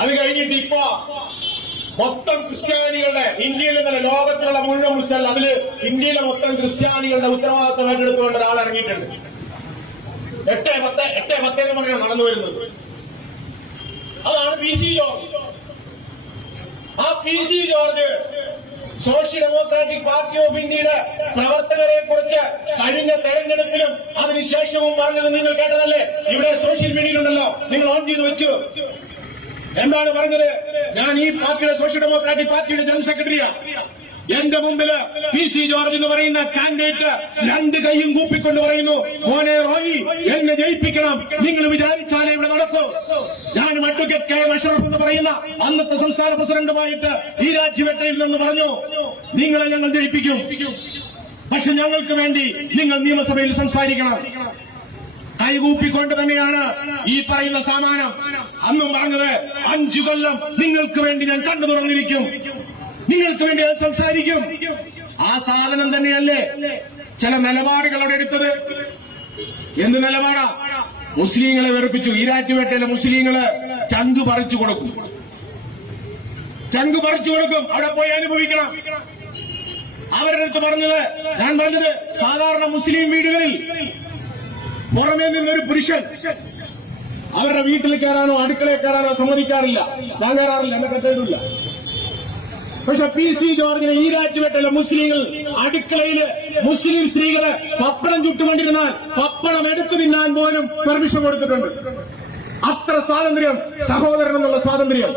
അത് കഴിഞ്ഞിട്ട് ഇപ്പോ മൊത്തം ക്രിസ്ത്യാനികളുടെ ഇന്ത്യയിലെ തന്നെ ലോകത്തിലുള്ള മുഴുവൻ മുസ്ലിം അതില് ഇന്ത്യയിലെ മൊത്തം ക്രിസ്ത്യാനികളുടെ ഉത്തരവാദിത്വം ഏറ്റെടുത്തുകൊണ്ട് ഒരാൾ ഇറങ്ങിയിട്ടുണ്ട്. 8-10 എന്ന് പറഞ്ഞാൽ നടന്നു വരുന്നത്. അതാണ് PC ജോർജ്. ആ PC George social democratic party of ഇന്ത്യയുടെ പ്രവർത്തകരെ കുറിച്ച് കഴിഞ്ഞ തെരഞ്ഞെടുപ്പിലും അതിനുശേഷവും പറഞ്ഞത് നിങ്ങൾ കേട്ടതല്ലേ? ഇവിടെ സോഷ്യൽ മീഡിയയിലുണ്ടല്ലോ, നിങ്ങൾ ഓൺ ചെയ്ത് വെച്ചു. എന്താണ് പറഞ്ഞത്? ഞാൻ ഈ പാർട്ടിയുടെ സോഷ്യൽ ഡെമോക്രാറ്റിക് പാർട്ടിയുടെ ജനറൽ സെക്രട്ടറിയാണ്. എന്റെ മുമ്പില് PC ജോർജ് എന്ന് പറയുന്ന കാൻഡിഡേറ്റ് 2 കൈയും കൂപ്പിക്കൊണ്ട് പറയുന്നു, മോനെ റോയി, എന്നെ ജയിപ്പിക്കണം, നിങ്ങൾ വിചാരിച്ചാലേ ഇവിടെ നടക്കൂ. ഞാനും അഡ്വക്കേറ്റ് കെ അഷ്റഫ് എന്ന് പറയുന്ന അന്നത്തെ സംസ്ഥാന പ്രസിഡന്റുമായിട്ട് ഈ രാജ്യവേട്ടയിൽ നിന്ന് പറഞ്ഞു, നിങ്ങളെ ഞങ്ങൾ ജയിപ്പിക്കും, പക്ഷെ ഞങ്ങൾക്ക് വേണ്ടി നിങ്ങൾ നിയമസഭയിൽ സംസാരിക്കണം. കൈകൂപ്പിക്കൊണ്ട് തന്നെയാണ് ഈ പറയുന്ന സമ്മാനം അന്നും പറഞ്ഞത്. 5 കൊല്ലം നിങ്ങൾക്ക് വേണ്ടി ഞാൻ കണ്ണു തുറന്നിരിക്കും, നിങ്ങൾക്ക് വേണ്ടി ഞാൻ സംസാരിക്കും. ആ സാധനം തന്നെയല്ലേ ചില നിലപാടുകൾ അവിടെ എടുത്തത്. എന്ത് നിലപാടാ? മുസ്ലിങ്ങളെ വെറുപ്പിച്ചു. ഈരാറ്റുപേട്ടയിലെ മുസ്ലിങ്ങള് ചങ്ക് പറിച്ചു കൊടുക്കും, അവിടെ പോയി അനുഭവിക്കണം. അവരുടെ അടുത്ത് ഞാൻ പറഞ്ഞത് സാധാരണ മുസ്ലിം വീടുകളിൽ പുറമേ നിന്നൊരു പുരുഷൻ അവരുടെ വീട്ടിൽ കയറാനോ അടുക്കളയിൽ കയറാനോ സമ്മതിക്കാറില്ല. ഞാൻ കയറാറില്ല, എന്നെ കെട്ടിയിട്ടില്ല. പക്ഷെ PC ജോർജിനെ ഈരാറ്റുപേട്ടയിലെ മുസ്ലിങ്ങൾ അടുക്കളയില് മുസ്ലിം സ്ത്രീകളെ പപ്പടം ചുട്ടുകൊണ്ടിരുന്നാൽ പപ്പടം എടുത്തു തിന്നാൻ പോലും പെർമിഷൻ കൊടുത്തിട്ടുണ്ട്. അത്ര സ്വാതന്ത്ര്യം, സഹോദരൻ എന്നുള്ള സ്വാതന്ത്ര്യം.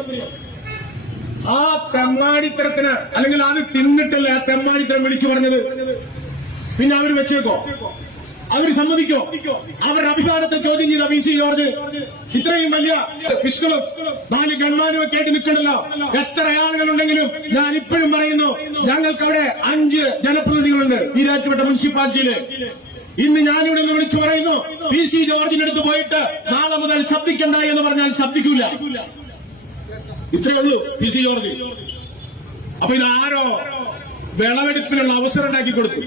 ആ തെമ്മാടിത്തരത്തിന്, അല്ലെങ്കിൽ അത് തിന്നിട്ടില്ല ആ തെമ്മാടിത്തരം വിളിച്ചു പറഞ്ഞത്, പിന്നെ അവർ വെച്ചേക്കോ? അവർ സമ്മതിക്കോ? അവരുടെ അഭിമാനത്തെ ചോദ്യം ചെയ്ത PC ജോർജ് ഇത്രയും വലിയ പിസ്റ്റളും 4 ഗൺമാനും ഒക്കെ ആയിട്ട് നിൽക്കണല്ലോ. എത്ര ആളുകളുണ്ടെങ്കിലും ഞാൻ ഇപ്പോഴും പറയുന്നു, ഞങ്ങൾക്കവിടെ 5 ജനപ്രതിനിധികളുണ്ട് ഈരാറ്റുപേട്ട മുനിസിപ്പാലിറ്റിയില്. ഇന്ന് ഞാനിവിടെ നിന്ന് വിളിച്ചു പറയുന്നു, PC ജോർജിന്റെ അടുത്ത് പോയിട്ട് നാളെ മുതൽ ശബ്ദിക്കണ്ട എന്ന് പറഞ്ഞാൽ ശബ്ദിക്കൂല. ഇത്രയേ ഉള്ളൂ PC ജോർജ്. അപ്പൊ ഇതാരോ വിളവെടുപ്പിനുള്ള അവസരം ഉണ്ടാക്കി കൊടുത്തു.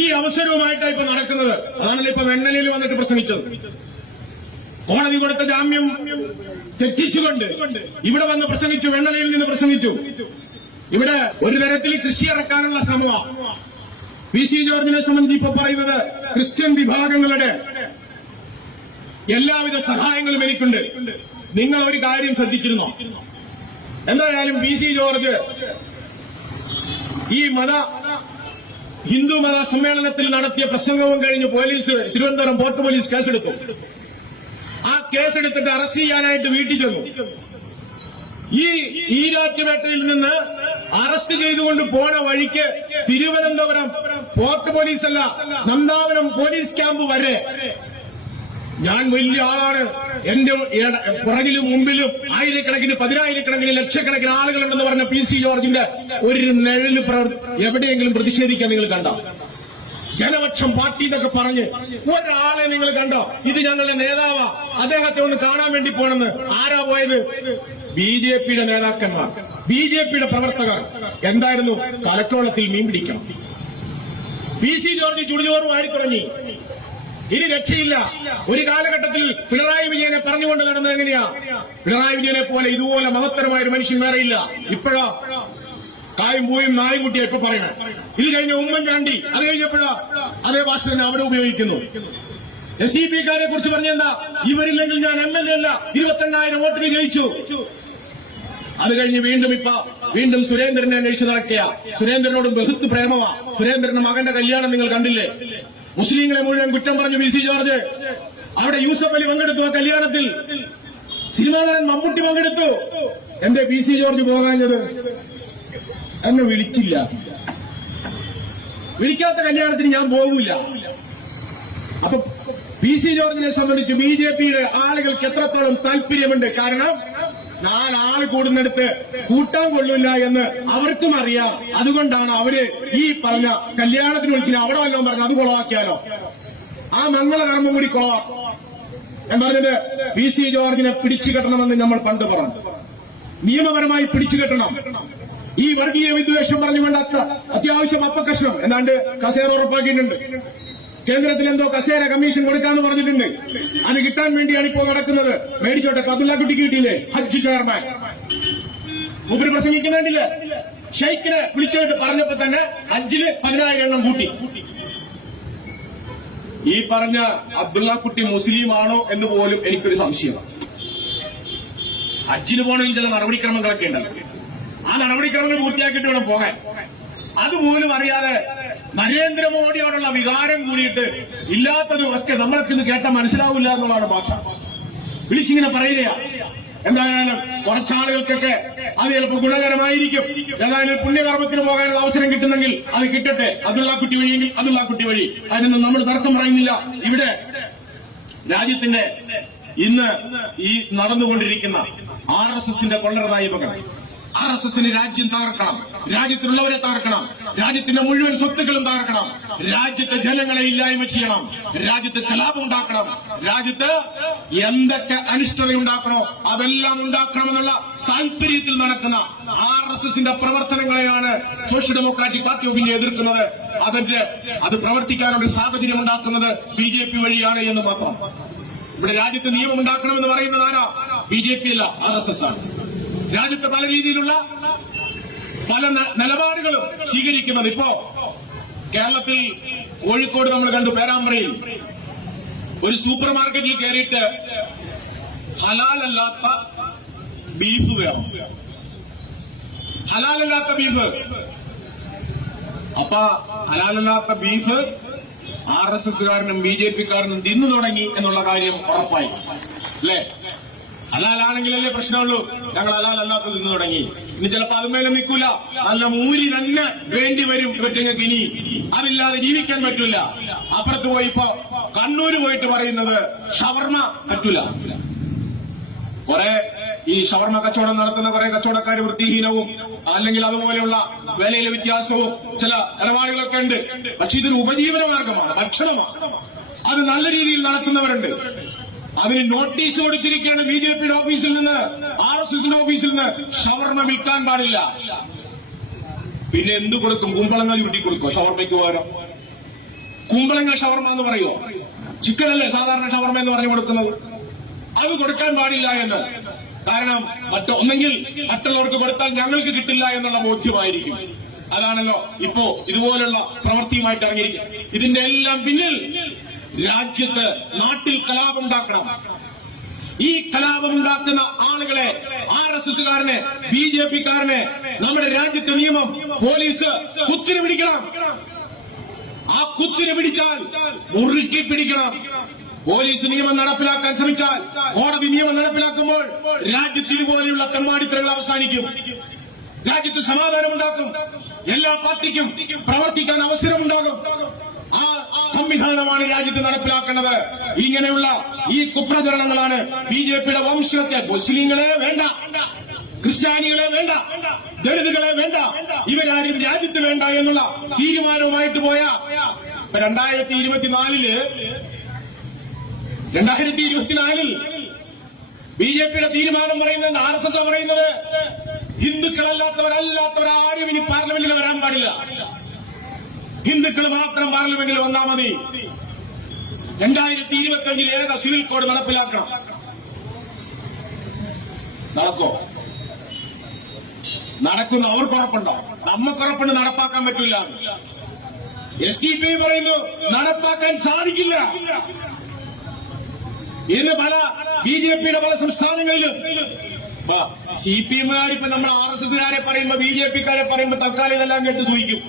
ഈ അവസരവുമായിട്ടാണ് ഇപ്പൊ നടക്കുന്നത്. അതാണല്ലോ ഇപ്പൊ വെണ്ണലയിൽ വന്നിട്ട് പ്രസംഗിച്ചത്. കോടതി കൊടുത്ത ജാമ്യം തെറ്റിച്ചുകൊണ്ട് ഇവിടെ വന്ന് പ്രസംഗിച്ചു, വെണ്ണലയിൽ നിന്ന് പ്രസംഗിച്ചു. ഇവിടെ ഒരു തരത്തിൽ കൃഷി ഇറക്കാനുള്ള ശ്രമമാണ്. PC ജോർജിനെ സംബന്ധിച്ച് ഇപ്പൊ പറയുന്നത്, ക്രിസ്ത്യൻ വിഭാഗങ്ങളുടെ എല്ലാവിധ സഹായങ്ങളും എനിക്കുണ്ട്. നിങ്ങൾ ഒരു കാര്യം ശ്രദ്ധിച്ചിരുന്നോ? എന്തായാലും PC ജോർജ് ഈ ഹിന്ദു മത സമ്മേളനത്തിൽ നടത്തിയ പ്രസംഗവും കഴിഞ്ഞ് പോലീസ്, തിരുവനന്തപുരം പോർട്ട് പോലീസ് കേസെടുത്തു. ആ കേസെടുത്തിട്ട് അറസ്റ്റ് ചെയ്യാനായിട്ട് വീട്ടിൽ ചെന്നു. ഈ ഈരാറ്റുപേട്ടയിൽ നിന്ന് അറസ്റ്റ് ചെയ്തുകൊണ്ട് പോണ വഴിക്ക് തിരുവനന്തപുരം പോർട്ട് പോലീസല്ല, നന്ദാവനം പോലീസ് ക്യാമ്പ് വരെ ഞാൻ വലിയ ആളാണ്, എന്റെ പുറകിലും മുമ്പിലും ആയിരക്കണക്കിന് 10,000-കണക്കിന് ലക്ഷക്കണക്കിന് ആളുകളുണ്ടെന്ന് പറഞ്ഞ PC ജോർജിന്റെ ഒരു നിഴല് എവിടെയെങ്കിലും പ്രതിഷേധിക്കാൻ നിങ്ങൾ കണ്ടോ? ജനപക്ഷം പാർട്ടി എന്നൊക്കെ പറഞ്ഞ് ഒരാളെ നിങ്ങൾ കണ്ടോ? ഇത് ഞങ്ങളുടെ നേതാവാ, അദ്ദേഹത്തെ ഒന്ന് കാണാൻ വേണ്ടി പോണെന്ന് ആരാ പോയത്? BJPയുടെ നേതാക്കന്മാർ, BJPയുടെ പ്രവർത്തകർ. എന്തായിരുന്നു? കലക്കോളത്തിൽ മീൻ പിടിക്കണം. PC ജോർജ് ചുടുചോറ് വാരി തുടങ്ങി. ഇനി രക്ഷയില്ല. ഒരു കാലഘട്ടത്തിൽ പിണറായി വിജയനെ പറഞ്ഞുകൊണ്ട് നടന്നത് എങ്ങനെയാ? പിണറായി വിജയനെ പോലെ ഇതുപോലെ മഹത്തരമായ ഒരു മനുഷ്യൻ വേറെയില്ല. ഇപ്പോഴോ കായും പൂയും നായും കുട്ടിയാ ഇപ്പൊ പറയണേ. ഇത് കഴിഞ്ഞ ഉമ്മൻചാണ്ടി, അത് കഴിഞ്ഞപ്പോഴോ അതേ ഭാഷ തന്നെ അവിടെ ഉപയോഗിക്കുന്നു. SDPക്കാരെ കുറിച്ച് പറഞ്ഞെന്താ? ഇവരില്ലെങ്കിൽ ഞാൻ MLA അല്ല, 28,000 വോട്ടിന് ജയിച്ചു. അത് കഴിഞ്ഞ് വീണ്ടും സുരേന്ദ്രനെ അന്വേഷിച്ച് നടക്കുക. സുരേന്ദ്രനോടും ബഹുത്ത് പ്രേമമാ. സുരേന്ദ്രന്റെ മകന്റെ കല്യാണം നിങ്ങൾ കണ്ടില്ലേ? മുസ്ലിങ്ങളെ മുഴുവൻ കുറ്റം പറഞ്ഞു PC ജോർജ്. അവിടെ യൂസഫ് അലി പങ്കെടുത്തു ആ കല്യാണത്തിൽ, സിനിമാ നടൻ മമ്മൂട്ടി പങ്കെടുത്തു. എന്റെ PC ജോർജ് പോകാഞ്ഞത്? എന്നെ വിളിച്ചില്ല. വിളിക്കാത്ത കല്യാണത്തിന് ഞാൻ പോകില്ല. അപ്പൊ PC ജോർജിനെ സംബന്ധിച്ച് BJPയുടെ ആളുകൾക്ക് എത്രത്തോളം താല്പര്യമുണ്ട്. കാരണം 4 ആള് കൂടുന്നിടത്ത് കൂട്ടാൻ കൊള്ളില്ല എന്ന് അവർക്കും അറിയാം. അതുകൊണ്ടാണ് അവര് ഈ പറഞ്ഞ കല്യാണത്തിന് വിളിച്ചില്ല, അവിടെ വല്ലോ പറഞ്ഞു അത് കുളവാക്കിയാലോ, ആ മംഗളകർമ്മം കൂടി കുളവാക്കും. ഞാൻ പറഞ്ഞത് PC ജോർജിനെ പിടിച്ചു കെട്ടണമെന്ന് നമ്മൾ പണ്ട് പറഞ്ഞു. നിയമപരമായി പിടിച്ചു കെട്ടണം. ഈ വർഗീയ വിദ്വേഷം പറഞ്ഞുകൊണ്ട് അത്യാവശ്യം അപ്പകഷ്ണം എന്നാണ്ട് കസേര ഉറപ്പാക്കിയിട്ടുണ്ട്. കേന്ദ്രത്തിൽ എന്തോ കസേര കമ്മീഷൻ കൊടുക്കാന്ന് പറഞ്ഞിട്ടുണ്ട്. അത് കിട്ടാൻ വേണ്ടിയാണ് ഇപ്പോൾ നടക്കുന്നത്. മേടിച്ചോട്ടെ, അബ്ദുള്ള കുട്ടിക്ക് കിട്ടിയില്ലേ ഹജ്ജ് ചെയർമാൻ? മൂപ്പര് പ്രസംഗിക്കുന്നുണ്ടില്ല. ഷെയ്ഖിനെ വിളിച്ചോട്ട് പറഞ്ഞപ്പോ തന്നെ ഹജ്ജില് 10,000 എണ്ണം കൂട്ടി. ഈ പറഞ്ഞ അബ്ദുള്ള കുട്ടി മുസ്ലിം ആണോ എന്ന് പോലും എനിക്കൊരു സംശയമാണ്. ഹജ്ജിന് പോകണമെങ്കിൽ ചില നടപടിക്രമങ്ങളൊക്കെ ഉണ്ടല്ലോ. ആ നടപടിക്രമങ്ങൾ പൂർത്തിയാക്കിയിട്ട് വേണം പോകാൻ. അതുപോലും അറിയാതെ നരേന്ദ്രമോദിയോടുള്ള വികാരം കൂടിയിട്ട് ഇല്ലാത്തതും ഒക്കെ നമ്മളൊക്കെ ഇന്ന് കേട്ടാൽ മനസ്സിലാവില്ല എന്നുള്ളതാണ് ഭാഷ. വിളിച്ചിങ്ങനെ പറയുക. എന്തായാലും കുറച്ചാളുകൾക്കൊക്കെ അത് ചിലപ്പോൾ ഗുണകരമായിരിക്കും. ഏതായാലും പുണ്യകർമ്മത്തിന് പോകാനുള്ള അവസരം കിട്ടുന്നെങ്കിൽ അത് കിട്ടട്ടെ. അതുള്ള കുട്ടി വഴിയെങ്കിൽ അതുള്ള കുട്ടി വഴി. അതിനൊന്നും നമ്മൾ തർക്കം പറയുന്നില്ല. ഇവിടെ രാജ്യത്തിന്റെ ഇന്ന് ഈ നടന്നുകൊണ്ടിരിക്കുന്ന RSSന്റെ കൊള്ളരതായ്മകൾ, RSSന് രാജ്യം തകർക്കണം, രാജ്യത്തിലുള്ളവരെ തകർക്കണം, രാജ്യത്തിന്റെ മുഴുവൻ സ്വത്തുക്കളും തകർക്കണം, രാജ്യത്തെ ജനങ്ങളെ ഇല്ലായ്മ ചെയ്യണം, രാജ്യത്ത് കലാപം ഉണ്ടാക്കണം, രാജ്യത്ത് എന്തൊക്കെ അനിഷ്ടതയുണ്ടാക്കണോ അതെല്ലാം ഉണ്ടാക്കണമെന്നുള്ള താല്പര്യത്തിൽ നടക്കുന്ന RSSന്റെ പ്രവർത്തനങ്ങളെയാണ് social democratic party of India എതിർക്കുന്നത്. അത് പ്രവർത്തിക്കാനുള്ള സാഹചര്യം ഉണ്ടാക്കുന്നത് BJP വഴിയാണ് എന്ന് മാത്രം. ഇവിടെ രാജ്യത്ത് നിയമം ഉണ്ടാക്കണമെന്ന് പറയുന്നത് ആരാ? BJP അല്ല, RSS ആണ്. രാജ്യത്ത് പല രീതിയിലുള്ള പല നിലപാടുകളും സ്വീകരിക്കുന്നത്. ഇപ്പോ കേരളത്തിൽ കോഴിക്കോട് നമ്മൾ കണ്ടു, പേരാമ്പ്രയിൽ ഒരു സൂപ്പർ മാർക്കറ്റിൽ കയറിയിട്ട് ഹലാലല്ലാത്ത ബീഫ് വേണം. ഹലാലല്ലാത്ത ബീഫ്. അപ്പൊ ഹലാലല്ലാത്ത ബീഫ് RSSകാരനും BJPക്കാരനും തിന്നു തുടങ്ങി എന്നുള്ള കാര്യം ഉറപ്പായി അല്ലേ? ഹലാലാണെങ്കിലല്ലേ പ്രശ്നമുള്ളൂ. ഞങ്ങൾ ഹലാലല്ലാത്ത തിന്നു തുടങ്ങി. ഇനി ചിലപ്പോ അതുമേലെ നിൽക്കൂല, നല്ല മൂരി തന്നെ വേണ്ടി വരും ഇവറ്റങ്ങൾക്ക്. ഇനി അതില്ലാതെ ജീവിക്കാൻ പറ്റൂല. അപ്പുറത്ത് പോയി ഇപ്പൊ കണ്ണൂര് പോയിട്ട് പറയുന്നത് ഷവർമ പറ്റൂല. കുറെ ഈ ഷവർമ കച്ചവടം നടത്തുന്ന കുറെ കച്ചവടക്കാർ വൃത്തിഹീനവും അല്ലെങ്കിൽ അതുപോലെയുള്ള വിലയിലെ വ്യത്യാസവും ചില ഇടപാടുകളൊക്കെ ഉണ്ട്. പക്ഷെ ഇതൊരു ഉപജീവന മാർഗമാണ്, ഭക്ഷണമാണ്. അത് നല്ല രീതിയിൽ നടത്തുന്നവരുണ്ട്. അതിന് നോട്ടീസ് കൊടുത്തിരിക്കുകയാണ് BJPയുടെ ഓഫീസിൽ നിന്ന്, RSSന്റെ ഓഫീസിൽ നിന്ന്. ഷവർമ വിൽക്കാൻ പാടില്ല. പിന്നെ എന്ത് കൊടുക്കും? കുമ്പളങ്ങ ചുരുട്ടി കൊടുക്കും ഷവർമയ്ക്ക് പകരം. കുമ്പളങ്ങ ഷവർമ എന്ന് പറയുമോ? ചിക്കനല്ലേ സാധാരണ ഷവർമ എന്ന് പറഞ്ഞു കൊടുക്കുന്നത്. അത് കൊടുക്കാൻ പാടില്ല എന്ന്. കാരണം ഒന്നെങ്കിൽ മറ്റുള്ളവർക്ക് കൊടുത്താൽ ഞങ്ങൾക്ക് കിട്ടില്ല എന്നുള്ള ബോധ്യമായിരിക്കും. അതാണല്ലോ ഇപ്പോ ഇതുപോലുള്ള പ്രവൃത്തിയുമായിട്ട് ഇറങ്ങിയിരിക്കുന്നത്. ഇതിന്റെ എല്ലാം പിന്നിൽ രാജ്യത്ത് നാട്ടിൽ കലാപമുണ്ടാക്കണം. ഈ കലാപമുണ്ടാക്കുന്ന ആളുകളെ, RSSകാരനെ, BJPക്കാരനെ നമ്മുടെ രാജ്യത്തെ നിയമം, പോലീസ് കുത്തിരി പിടിക്കണം. ആ കുത്തിരി പിടിച്ചാൽ മുറുക്കി പിടിക്കണം. പോലീസ് നിയമം നടപ്പിലാക്കാൻ ശ്രമിച്ചാൽ, കോടതി നിയമം നടപ്പിലാക്കുമ്പോൾ രാജ്യത്ത് ഇതുപോലെയുള്ള തെമ്മാടിത്തരങ്ങൾ അവസാനിക്കും. രാജ്യത്ത് സമാധാനമുണ്ടാക്കും. എല്ലാ പാർട്ടിക്കും പ്രവർത്തിക്കാൻ അവസരമുണ്ടാകും. ആ സംവിധാനമാണ് രാജ്യത്ത് നടപ്പിലാക്കേണ്ടത്. ഇങ്ങനെയുള്ള ഈ കുപ്രചരണങ്ങളാണ് BJPയുടെ വംശത്തെ. മുസ്ലിങ്ങളെ വേണ്ട, ക്രിസ്ത്യാനികളെ വേണ്ട, ദളിതുകളെ വേണ്ട, ഇവരാരും രാജ്യത്ത് വേണ്ട എന്നുള്ള തീരുമാനവുമായിട്ട് പോയ 2024 BJPയുടെ തീരുമാനം പറയുന്നത്, RSS പറയുന്നത് ഹിന്ദുക്കളല്ലാത്തവരാരും ഇനി പാർലമെന്റിൽ വരാൻ പാടില്ല. ഹിന്ദുക്കൾ മാത്രം പാർലമെന്റിൽ വന്നാൽ മതി. 2025 ഏക സിവിൽ കോഡ് നടപ്പിലാക്കണം. നടക്കോ? നടക്കുന്ന അവർക്ക് ഉറപ്പുണ്ടോ? നമുക്കുറപ്പുണ്ട് നടപ്പാക്കാൻ പറ്റില്ല. SDP പറയുന്നു നടപ്പാക്കാൻ സാധിക്കില്ല എന്ന്. പല BJPയുടെ പല സംസ്ഥാനങ്ങളിലും CPMകാരിപ്പോ നമ്മൾ RSSകാരെ പറയുമ്പോ BJPക്കാരെ പറയുമ്പോ തൽക്കാലം ഇതെല്ലാം കേട്ട് സൂഹിക്കും.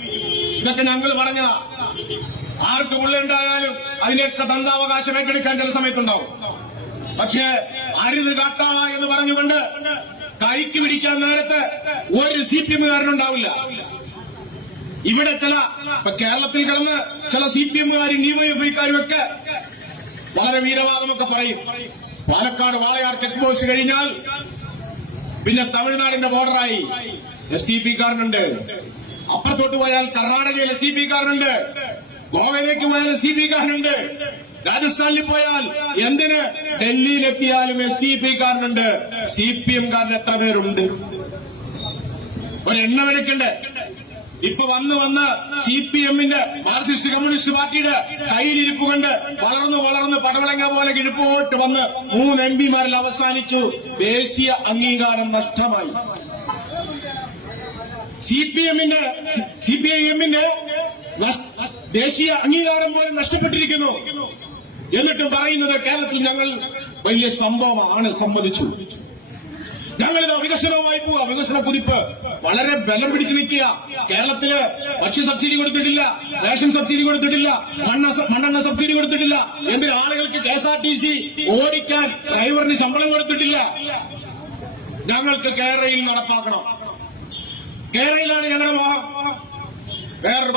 ഇതൊക്കെ ഞങ്ങൾ പറഞ്ഞതാ. ആർക്ക് ഉള്ളുണ്ടായാലും അതിനെയൊക്കെ ദന്താവകാശം ഏറ്റെടുക്കാൻ ചില സമയത്തുണ്ടാവും. പക്ഷേ അരുത് കാട്ട എന്ന് പറഞ്ഞുകൊണ്ട് കൈക്ക് പിടിക്കാൻ നേരത്തെ ഒരു CPMകാരനുണ്ടാവില്ല. ഇവിടെ ഇപ്പൊ കേരളത്തിൽ കിടന്ന് ചില CPMകാരും DYFIക്കാരും ഒക്കെ വളരെ വീരവാദമൊക്കെ പറയും. പാലക്കാട് വാളയാർ ചെക്ക് പോസ്റ്റ് കഴിഞ്ഞാൽ പിന്നെ തമിഴ്നാടിന്റെ ബോർഡറായി SDP-കാരനുണ്ട്. അപ്പുറത്തോട്ട് പോയാൽ കർണാടകയിൽ SDP-കാരനുണ്ട്. ഗോവയിലേക്ക് പോയാൽ SDP-കാരനുണ്ട്. രാജസ്ഥാനിൽ പോയാൽ എന്തിന് ഡൽഹിയിലെത്തിയാലും SDP-കാരനുണ്ട്. CPM-കാരൻ എത്ര പേരുണ്ട്? ഒരെണ്ണം എടുക്കണ്ടേ? ഇപ്പൊ വന്ന് CPM-ന്റെ മാർക്സിസ്റ്റ് കമ്മ്യൂണിസ്റ്റ് പാർട്ടിയുടെ കയ്യിലിരിപ്പ് കൊണ്ട് വളർന്ന് പടവളങ്ങ പോലെ കിഴപ്പോട്ട് വന്ന് 3 MP-മാരിൽ അവസാനിച്ചു. ദേശീയ അംഗീകാരം നഷ്ടമായി. CPIM-ന്റെ ദേശീയ അംഗീകാരം പോലും നഷ്ടപ്പെട്ടിരിക്കുന്നു. എന്നിട്ടും പറയുന്നത് കേരളത്തിൽ ഞങ്ങൾ വലിയ സംഭവമാണ്, സമ്മതിച്ചു. ഞങ്ങളിത് വികസനവുമായി പോവുക. വികസന കുതിപ്പ് വളരെ ബലം പിടിച്ചു നിൽക്കുക. കേരളത്തില് ഭക്ഷ്യ സബ്സിഡി കൊടുത്തിട്ടില്ല, റേഷൻ സബ്സിഡി കൊടുത്തിട്ടില്ല, മണ്ണെണ്ണ സബ്സിഡി കൊടുത്തിട്ടില്ല. എന്തിന് ആളുകൾക്ക് KSRTC ഓടിക്കാൻ ഡ്രൈവറിന് ശമ്പളം കൊടുത്തിട്ടില്ല. ഞങ്ങൾക്ക് കേരളയിൽ നടപ്പാക്കണം. കേരളയിലാണ് ഞങ്ങളുടെ മോഹം. വേറൊരു